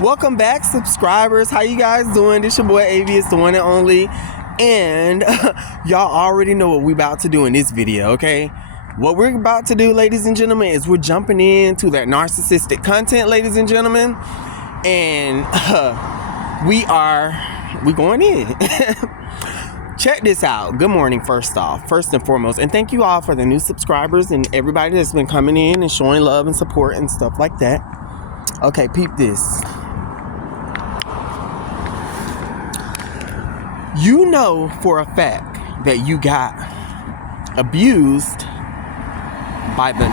Welcome back, subscribers. How you guys doing? This your boy Avius, the one and only. And y'all already know what we about to do in this video, okay? What we're about to do, ladies and gentlemen, is we're jumping into that narcissistic content, ladies and gentlemen. And we going in. Check this out. Good morning, first and foremost. And thank you all for the new subscribers and everybody that's been coming in and showing love and support and stuff like that. Okay, peep this. You know for a fact that you got abused by the...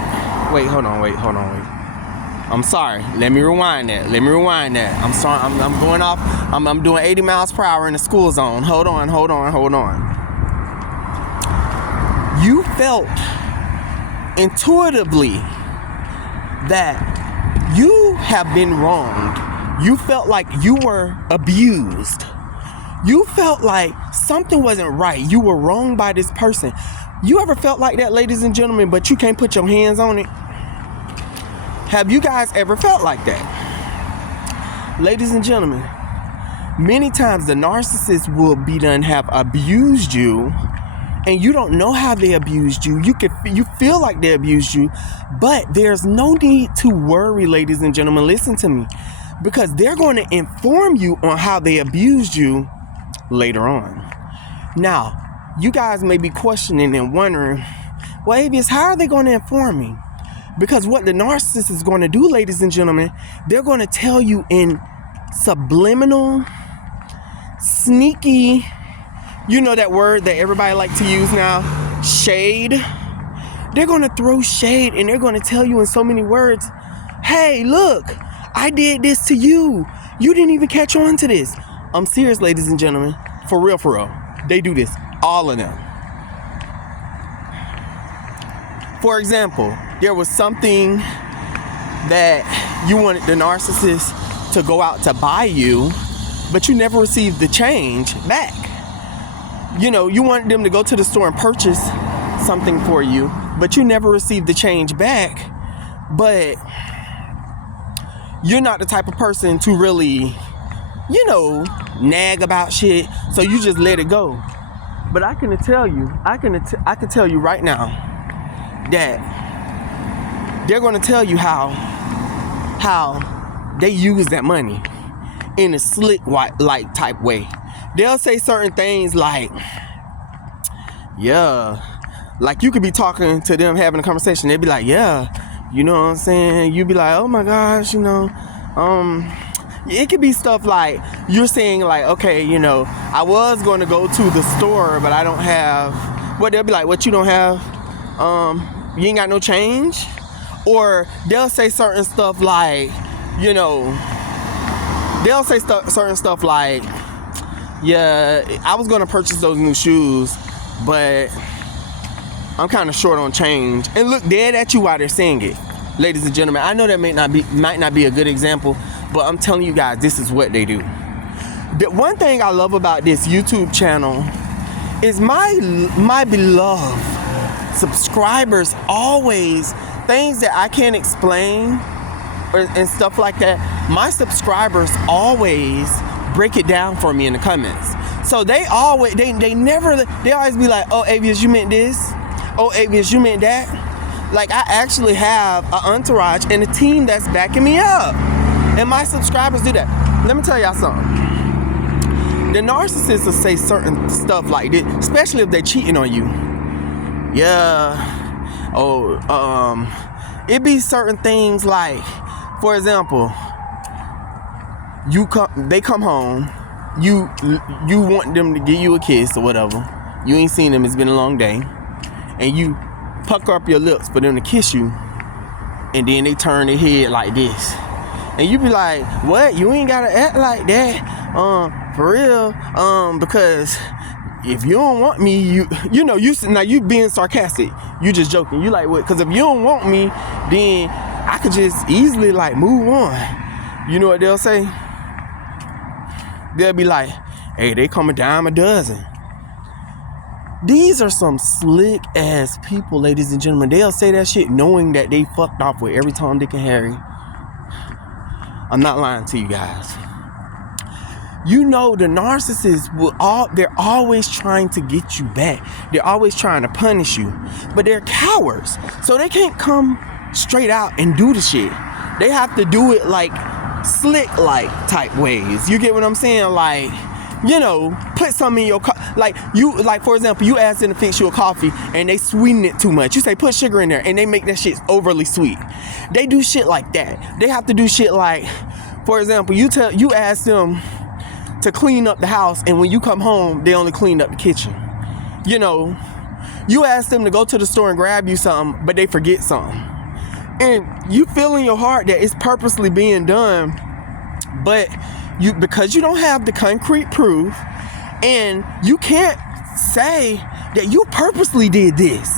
Wait, hold on. I'm sorry. Let me rewind that. I'm sorry. I'm going off. I'm doing 80 miles per hour in the school zone. Hold on. You felt intuitively that you have been wronged. You felt like you were abused. You felt like something wasn't right. You were wronged by this person. You ever felt like that, ladies and gentlemen, but you can't put your hands on it? Have you guys ever felt like that? Ladies and gentlemen, many times the narcissist will have abused you, and you don't know how they abused you. You feel like they abused you, but there's no need to worry, ladies and gentlemen. Listen to me, because they're going to inform you on how they abused you later on. Now, you guys may be questioning and wondering, well, Avius, how are they going to inform me? Because what the narcissist is going to do, ladies and gentlemen, they're going to tell you in subliminal, sneaky, you know that word that everybody like to use now, shade. They're going to throw shade, and they're going to tell you in so many words, hey, look, I did this to you. You didn't even catch on to this. I'm serious, ladies and gentlemen. For real. They do this. All of them. For example, there was something that you wanted the narcissist to go out to buy you, but you never received the change back. You know, you wanted them to go to the store and purchase something for you, but you never received the change back. But you're not the type of person to really, nag about shit, so you just let it go. But I can tell you right now that they're going to tell you how they use that money in a slick like type way. They'll say certain things like, yeah, like you could be talking to them, having a conversation. They'd be like, yeah, you know what I'm saying? You'd be like, oh my gosh, it could be stuff like you're saying like, okay, I was going to go to the store, but I don't have. What they'll be like, what, you don't have? You ain't got no change? Or they'll say certain stuff like, certain stuff like, yeah, I was going to purchase those new shoes, but I'm kind of short on change. And look dead at you while they're saying it. Ladies and gentlemen, I know that might not be a good example, but I'm telling you guys, this is what they do. The one thing I love about this YouTube channel is my beloved subscribers always, things that I can't explain and stuff like that, my subscribers always break it down for me in the comments. So they always be like, oh, Avius, you meant this? Oh, Avius, you meant that? Like, I actually have an entourage and a team that's backing me up. And my subscribers do that. Let me tell y'all something. The narcissists will say certain stuff like this, especially if they're cheating on you. Yeah. It be certain things like, for example, they come home, you want them to give you a kiss or whatever. You ain't seen them, it's been a long day. And you pucker up your lips for them to kiss you, and then they turn their head like this. And you be like, what? You ain't gotta act like that. For real. Because if you don't want me, now you being sarcastic. You just joking. You like, what? Because if you don't want me, then I could just easily like move on. You know what they'll say? They'll be like, hey, they come a dime a dozen. These are some slick ass people, ladies and gentlemen. They'll say that shit knowing that they fucked off with every Tom, Dick, and Harry. I'm not lying to you guys. You know, the narcissists they're always trying to get you back. They're always trying to punish you. But they're cowards. So they can't come straight out and do the shit. They have to do it like slick like type ways. You get what I'm saying? Like, you know, put something in your like for example, you ask them to fix you a coffee and they sweeten it too much. You say put sugar in there and they make that shit overly sweet. They do shit like that. They have to do shit like, for example, you ask them to clean up the house, and when you come home, they only cleaned up the kitchen. You know, you ask them to go to the store and grab you something, but they forget something. And you feel in your heart that it's purposely being done, but because you don't have the concrete proof, and you can't say that you purposely did this.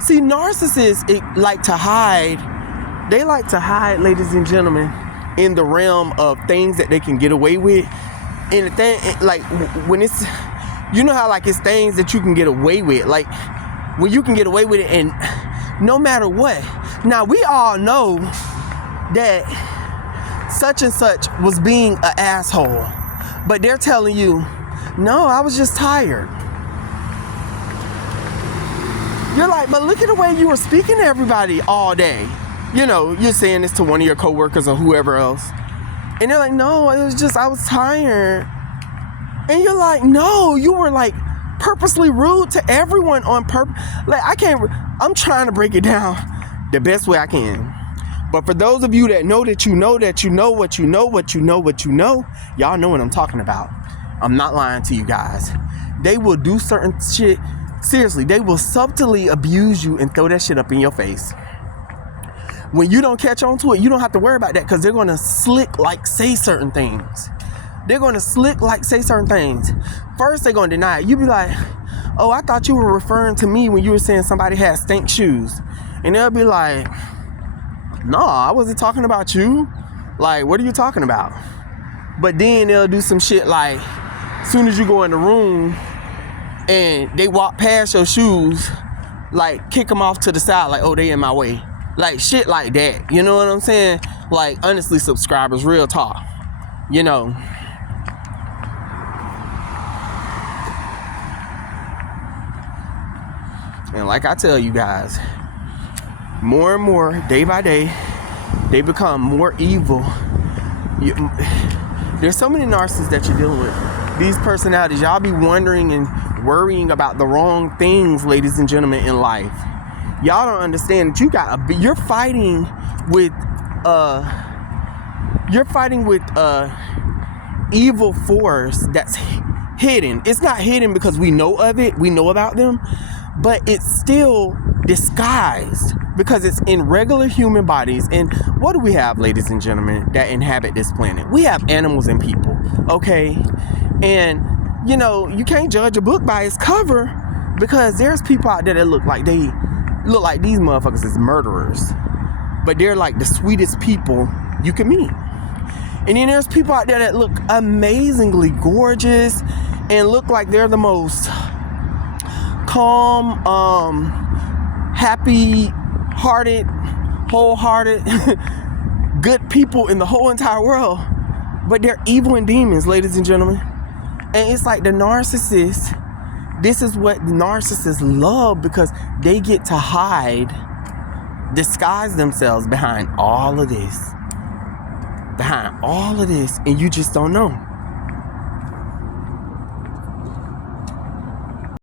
See, narcissists like to hide, ladies and gentlemen, in the realm of things that they can get away with. And the thing, like, when it's, you know how, like, it's things that you can get away with. Like, when you can get away with it and no matter what. Now, we all know that such and such was being an asshole. But they're telling you, no, I was just tired. You're like, but look at the way you were speaking to everybody all day. You know, you're saying this to one of your coworkers or whoever else. And they're like, no, it was just, I was tired. And you're like, no, you were like purposely rude to everyone on purpose. Like, I'm trying to break it down the best way I can. But for those of you that know that you know that you know what you know, what you know, what you know, y'all know what I'm talking about. I'm not lying to you guys. They will do certain shit. Seriously, they will subtly abuse you and throw that shit up in your face. When you don't catch on to it, you don't have to worry about that, because they're going to slick like say certain things. First, they're going to deny it. You be like, oh, I thought you were referring to me when you were saying somebody had stink shoes. And they'll be like, no, I wasn't talking about you. Like, what are you talking about? But then they'll do some shit like, as soon as you go in the room and they walk past your shoes, like, kick them off to the side, like, oh, they in my way. Like, shit like that. You know what I'm saying? Like, honestly, subscribers, real talk. You know. And like I tell you guys, more and more, day by day, they become more evil. There's so many narcissists that you're dealing with. These personalities, y'all be wondering and worrying about the wrong things, ladies and gentlemen, in life. Y'all don't understand that you're fighting with evil force that's hidden. It's not hidden because we know of it, we know about them, but it's still disguised because it's in regular human bodies. And what do we have, ladies and gentlemen, that inhabit this planet? We have animals and people, okay? And, you know, you can't judge a book by its cover, because there's people out there that look like these motherfuckers is murderers, but they're like the sweetest people you can meet. And then there's people out there that look amazingly gorgeous and look like they're the most calm, happy-hearted, wholehearted, good people in the whole entire world, but they're evil and demons, ladies and gentlemen. And it's like the narcissist. This is what narcissists love, because they get to hide, disguise themselves behind all of this. And you just don't know.